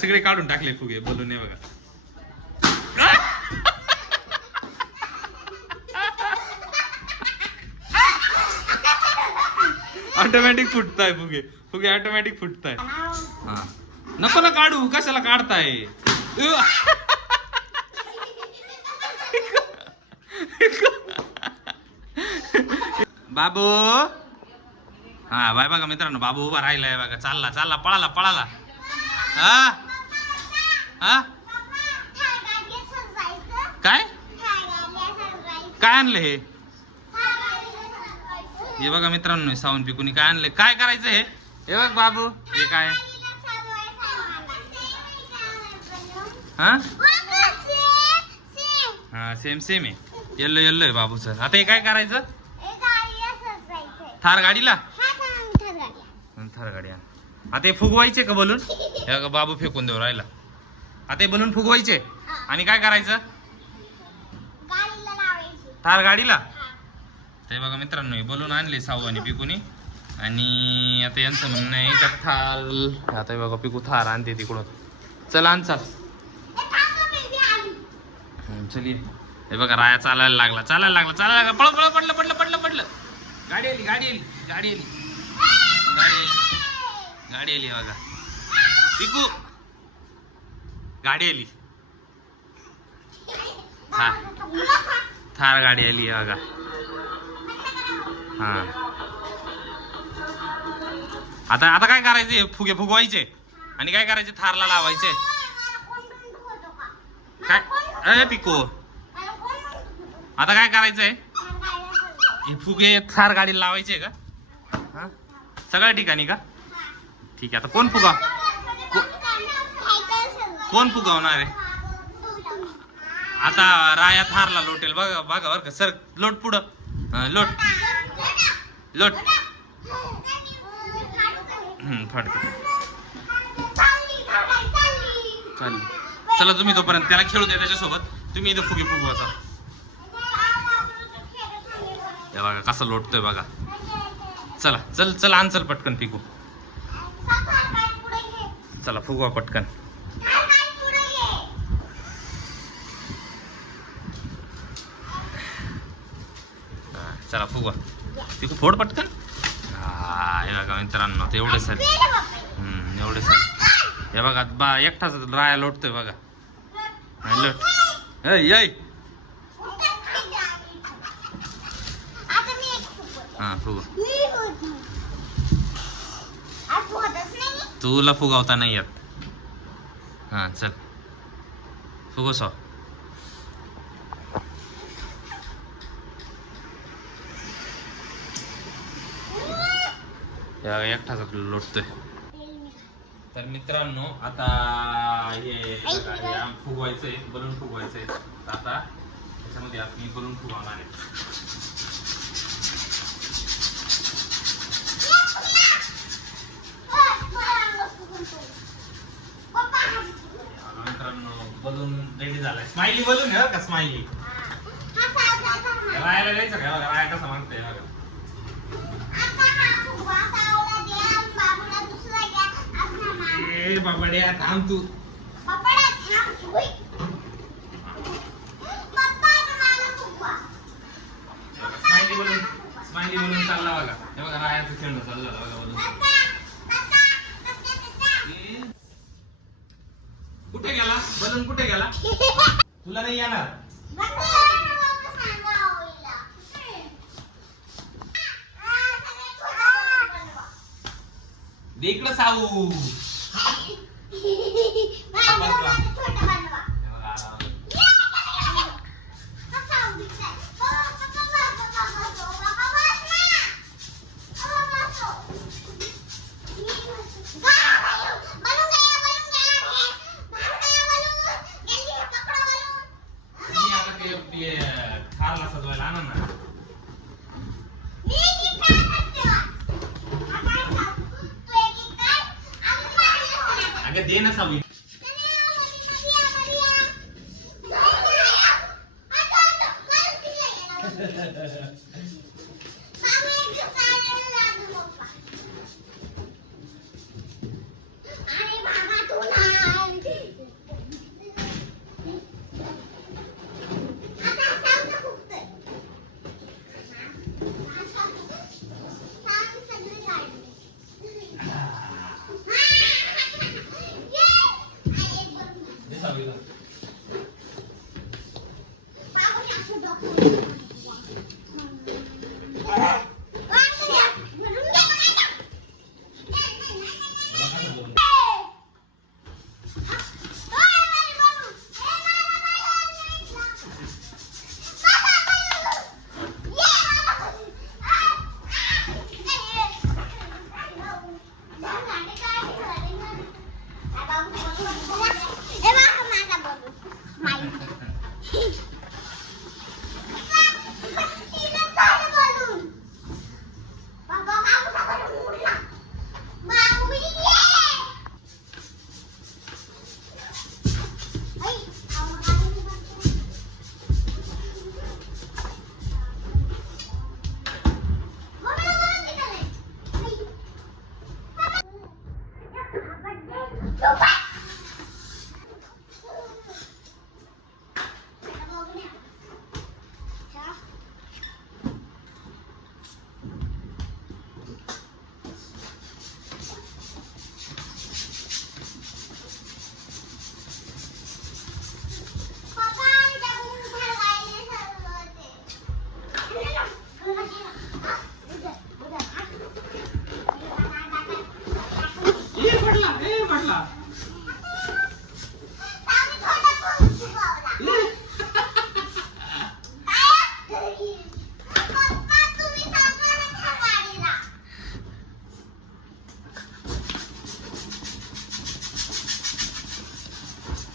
सगळे काढून टाकले फुगे बोलून बघा. ऑटोमॅटिक फुटताय फुगे. फुगे ऑटोमॅटिक फुटताय. हा नको ना काढू, कशाला काढताय. बाबू हा बाय बघा मित्रांनो, बाबू उभा राहिलाय बघा. चालला चालला पळाला पळाला. हा हा काय काय आणलं हे बघा मित्रांनो. सावून पिकूनी काय आणलंय, काय करायचं हे बघ बाबू. हे काय हा हा सेम सेम आहे. येल्लो येल्लो आहे बाबूचं. आता हे काय करायचं, थार गाडीला. थार गाडी आता हे फुगवायचे का बलून. हे बघा बाबू फेकून देऊ राहिला. आता हे बलून फुगवायचे आणि काय करायचं, थार गाडीला. ते बघा मित्रांनो हे बलून आणले साऊ आणि पिकूनी. आणि आता यांचं म्हणणं आहे का थार. आता बघा पिकू थार आणते तिकडून. चला आण चाल. चलिये. हे बघा राया चालायला लागला चालायला लागला चालायला लागला. पळ पळ पडलं पडलं पडलं पडलं. गाडी आली गाडी आली गाडी आली गाडी आली गाडी आली बघा पिकू. गाडी आली. थार गाडी आली बघा. हा आता आता काय करायचे, फुगे फुगवायचे आणि काय करायचे, थारला लावायचे. काय अरे पिकू आता काय करायचंय, फुगे थार गाडीला लावायचे का. हा सगळ्या ठिकाणी का. ठीक आहे. आता कोण फुगा कोण फुगावणार आहे. आता राया थारला लोटेल बघा बघा बरं का. सर लोट पुढं लोट लोट. फाडते चालेल. चला तुम्ही तोपर्यंत त्याला खेळू द्या त्याच्यासोबत. तुम्ही इथं फुगे फुगवाचा. हे बघा कसं लोटतोय बघा. चला चल चल आण चल पटकन पिकू. चला फुगवा पटकन. चला फुगवा पिकू फोड पटकन. हा हे बघा मित्रांनो ते एवढे सर एवढे सर. हे बघा बा एकटाच राया लोटतोय बघा. लोट ऐ हा फुगवा. तुला फुगावता नाही येत. हा चल फुगो सो. एकटाच लोटतोय. तर मित्रांनो आता हे फुगवायचंय बलून फुगवायचंय. आता त्याच्यामध्ये आपण बलून फुगवणार आहे. मित्रांनो बलून रेडी झालाय. स्माइली बलून आहे का स्माइली. राहायला द्यायचं का बघा राया कसा मागतोय बघा. बाबड्या थांब तू. स्माइली बोलून चालला बघा. हे बघा रायाचं खेळणं चालू झालं बघा बोलून. कुठे गेला बलून कुठे गेला. तुला नाही येणार. इकडं साऊ. थारला सजवायला आणा ना. अगं दे ना सावी. चालू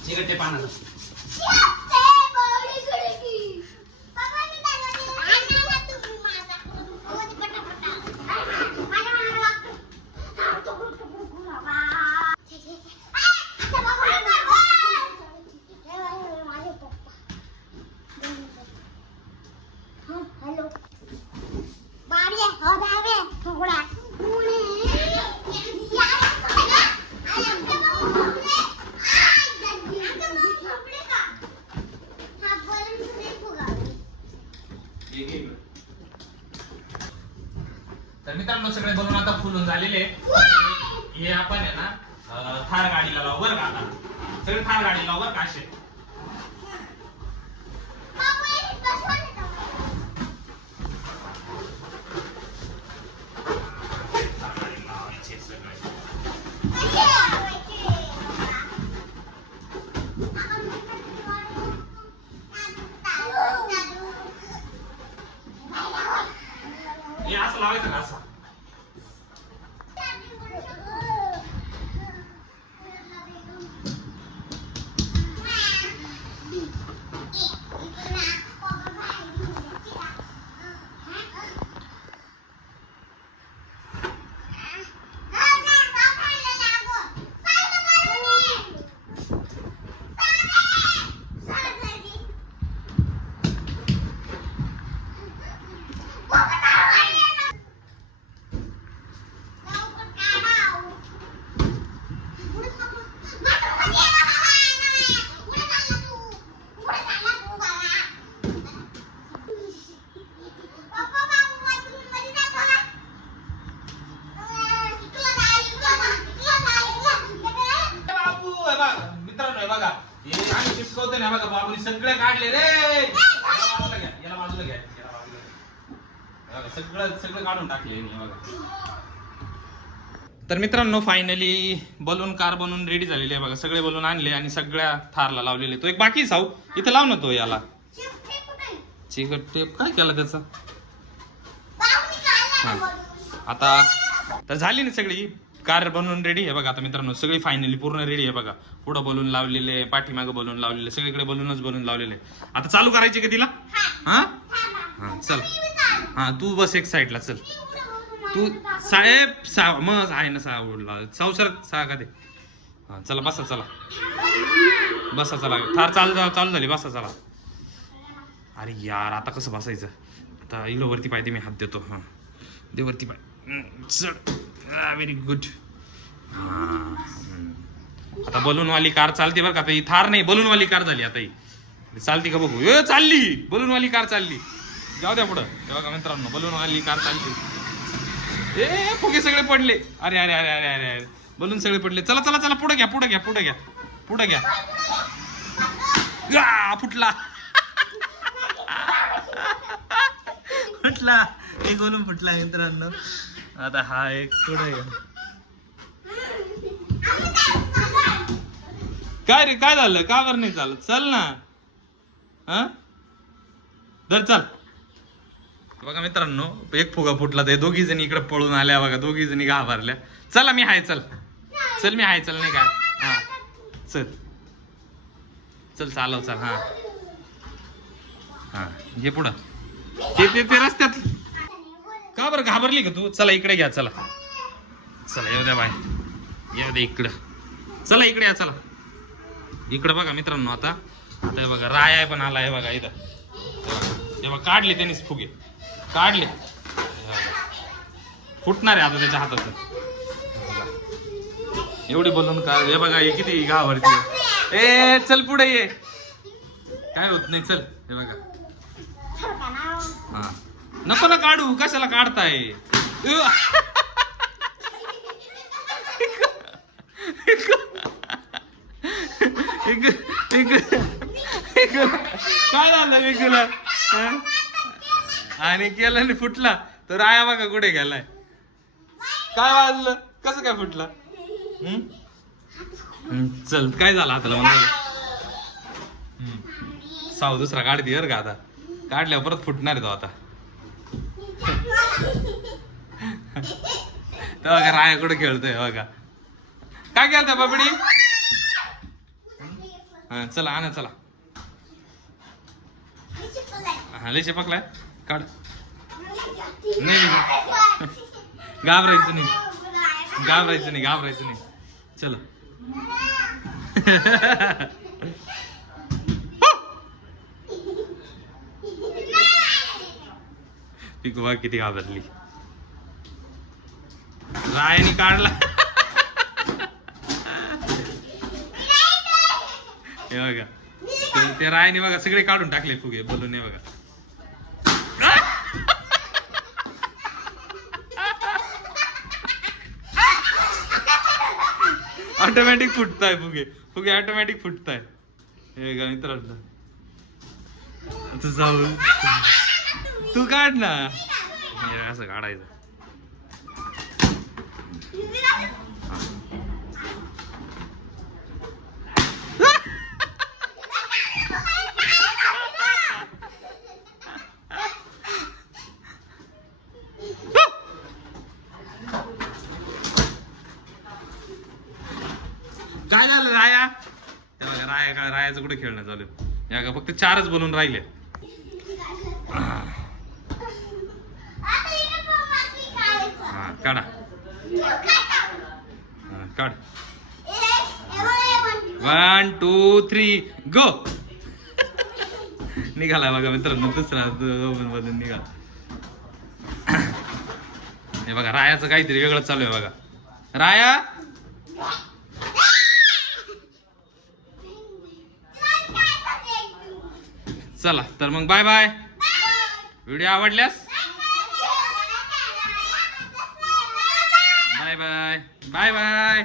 चिकटे पानाला तर मित्रांनो सगळे बनवून आता फुलून झालेले हे आपण आहे ना थार गाडीला लावू बरं का आता सगळे थार गाडीला लावू बरं का असे हे असं लावायचं का असं बघा हे आम्ही शिकवतो ना बघा बाबूनी सगळे काढले रे याला बाजूला घ्या याला बाजूला घ्या बघा सगळं सगळं काढून टाकले बघा तर मित्रांनो फायनली बलून कार बनवून रेडी झालेली आहे बघा सगळे बलून आणले आणि सगळ्या थारला लावलेले तो एक बाकी साऊ इथे लाव ना तो याला चिकट टेप काय केला त्याचा आता तर झाली ना सगळी कार बनवून रेडी आहे बघा आता मित्रांनो सगळी फायनली पूर्ण रेडी आहे बघा पुढं बलून लावलेले पाठीमागं बलून लावलेले सगळीकडे बलूनच बलून लावलेले आता चालू करायची का तिला हा हा चल हा तू बस एक साईडला चल तू साहेब मग आहे ना सावडला सावसर सा का ते हा चला बसा चला बसा चला थार चालू झाली बसा चला अरे यार आता कसं बसायचं आता इकडं वरती पाहिजे मी हात देतो हा दे वरती पाय चढ व्हेरी गुड आता बलूनवाली कार चालते बरं का आता ही थार नाही बलूनवाली कार झाली आता ही चालती का बघू ए चालली बलूनवाली कार चालली जाऊ द्या पुढं तेव्हा का मित्रांनो बलूनवाली कार चालते ए फुगे सगळे पडले अरे अरे अरे अरे अरे बलून सगळे पडले चला चला चला पुढे घ्या पुढे घ्या पुढे घ्या पुढे घ्या फुटला फुटला एक गोलून फुटला मित्रांनो. आता हा एक पुढे काय रे काय झालं का बरं नाही चालत चल ना हा धर चल. बघा मित्रांनो एक फुगा फुटला तर दोघी जणी इकडे पळून आल्या बघा दोघी जणी घाबरल्या. चला मी हाय चल चल मी हाय चल नाही काय हा चल चल चालव चल हा हा घे पुढं ते ते ते रस्त्यात का बरं घाबरली का तू. चला इकडे घ्या चला चला येऊ द्या बाय येऊ द्या इकडं चला इकडे या चला इकडं बघा मित्रांनो. आता ते बघा राय पण आला आहे बघा इथं हे बघा काढले त्यांनीच फुगे काढले फुटणार आहे आता त्याच्या हातात. एवढी बोलून का हे बघा हे किती घाबरते. ए चल पुढे ये काय होत नाही चल हे बघा हा नको ना काढू कशाला काढताय. काय झालं विकूला आणि केलं आणि फुटला तर राया बघा कुठे गेलाय. काय वाजलं कसं काय फुटला. चल काय झालं हाताला मला साव दुसरा काढते बरं का आता काढल्यावर परत फुटणार तो आता. बघा राया कुठे खेळतोय बघा काय खेळतोय बाबडी. हा चला आणा चला हा लय चिपकलाय काढ नाही घाबरायचं नाही घाबरायचं नाही घाबरायचं नाही चला. पिकू बघ किती घाबरली रायाने काढला. हे बघा ते रायाने बघा सगळे काढून टाकले फुगे बोलून हे बघा. ऑटोमॅटिक फुटताय फुगे फुगे ऑटोमॅटिक फुटताय. हे बघा मित्रांनो तू जाऊ तू काढ ना असं काढायचं. काय झालं राया त्या बघा राया काय रायाचं कुठे खेळणं चालू या का फक्त 4च बोलून राहिले. हा काढा काढ 1 2 3 गो. निघाला बघा मित्रांनो दुसरा मधून निघाला. हे बघा रायाचं काहीतरी वेगळं चालू आहे बघा राया. चला तर मग बाय बाय. व्हिडिओ आवडल्यास बाय बाय बाय बाय.